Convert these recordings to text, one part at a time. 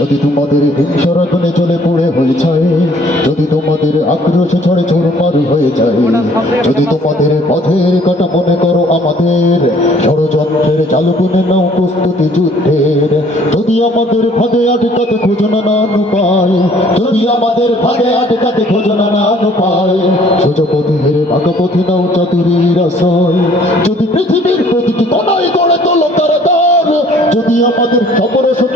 যদি তোমাদের হিংসরতনে চলে পড়ে হয়ে যায়, যদি তোমাদের আক্রোশ ছড়ে চোরমার হয়ে যায়, যদি তোমাদের পথের কথা মনে করো আমাদের, ষড়যন্ত্রের চালকুনে নাও প্রস্তুতি যুদ্ধের। যদি আমাদের ভাগে আটকাতে খোঁজনা না পায় যদি আমাদের ভাগে আটকাতে খোঁজনা না পায় সোজপথে হেরে বাঁকা নাও চাতুরীর আশ্রয়। যদি পৃথিবীর প্রতিটি কোনায় গড়ে তোলো তারা যদি আমাদের তার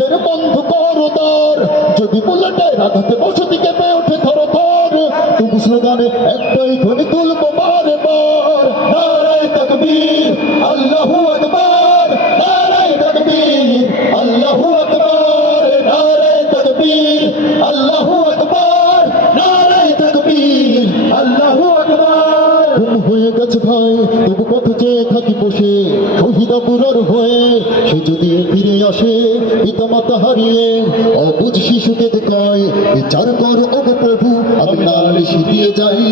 যদি বুলেটের আঘাতে বসতি কেঁপে ওঠে ধরো ধর তবু স্লোগানে একটাই ধ্বনি তুলবো বারে বার নারায় তকবীর, আল্লাহু আকবার, নারায় তকবীর, আল্লাহু আকবার, নারায় তকবীর, আল্লাহু আকবার, নারায় তকবীর, আল্লাহু আকবার। ঘুম হয়ে গেছে ভাই, তবু পথ চেয়ে থাকি বসে। বুড়ার হয়ে সে যদি ফিরে আসে পিতা মাতা হারিয়ে অবুঝ শিশুকে দেখায় বিচার কর ওগো প্রভু নালিশি দিয়ে যাই।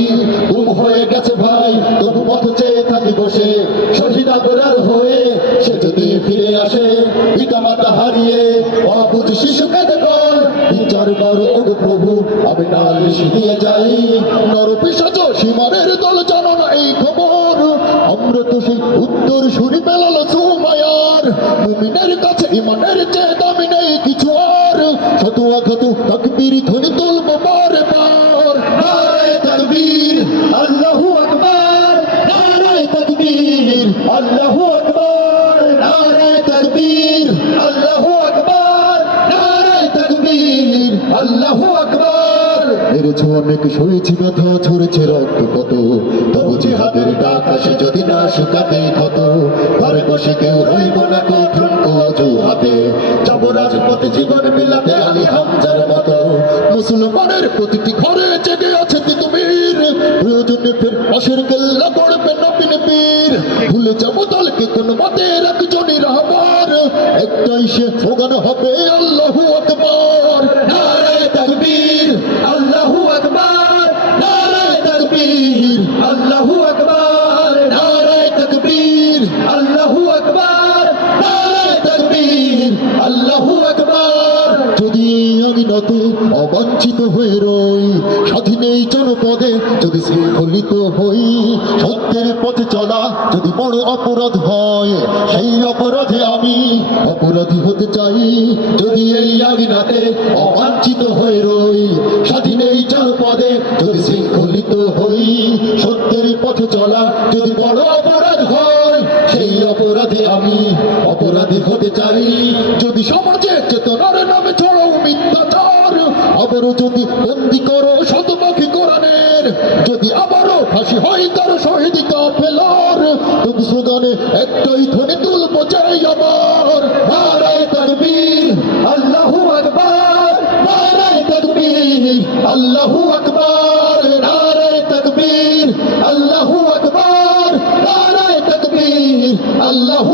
ঘুম হয়ে গেছে ভাই, তবু পথ চেয়ে থাকি বসে। শহীদা বুড়ার হয়ে সে যদি ফিরে আসে পিতা মাতা হারিয়ে অবুঝ শিশুকে দেখায় বিচার কর ওগো প্রভু, আমি নালিশি দিয়ে যাই। নর তো সেই উত্তর সুরি পেলাল সুমায়ার, মুমিনের কাছে ইমানের চেয়ে দামি নেই কিছু আর। শত আঘাত তাকবীর ধ্বনি তুলব বারে বার নারায় তাকবীর, আল্লাহু আকবার, নারায় তাকবীর, আল্লাহু আকবার, নারায় তাকবীর, আল্লাহু আকবার, নারায় তাকবীর, আল্লাহু আকবার। মেরেছে অনেক সয়েছি ব্যথা, ছড়েছে রক্ত কত। জিহাদের ডাক আসে যদি না শুকাতে ঘরে বসে কেউ রইব না অজু হাতে যাব রাজপথে জীবন বিলাতে আলী হামজার মুসলমানের প্রতিটি ঘরে জেগে আছে তিতুমির প্রয়োজনে ফের পাশের কেল্লা গড়বে নবীন পীর। ভুলে যাব দলকে কোন মতে একজনই রহবার একটাই সে স্লোগান হবে, আল্লাহু আমিনতে অবাঞ্ছিত হয়ে রই। স্বাধীন এই জনপদে যদি শৃঙ্খলিত হই, সত্যের পথে চলা যদি বড় অপরাধ হয়, সেই অপরাধে আমি অপরাধী হতে চাই। যদি এই আমিনাতে অবাঞ্ছিত হয়ে রই, স্বাধীন এই জনপদে যদি শৃঙ্খলিত হই, সত্যের পথে চলা যদি বড় অপরাধ হয়, সেই অপরাধে আমি অপরাধী হতে চাই। যদি সমাজে যদি বন্দি করো শতপাখি কোরআনের, যদি আবারও ফাঁসি হয় তার শহীদ কাফেলার, তবু স্লোগানে একটাই ধ্বনি তুলবো চাই আবার নারায় তাকবীর, আল্লাহু আকবার, নারায় তাকবীর, আল্লাহু আকবার, নারায় তাকবীর, আল্লাহু আকবার, নারায় তাকবীর, আল্লাহু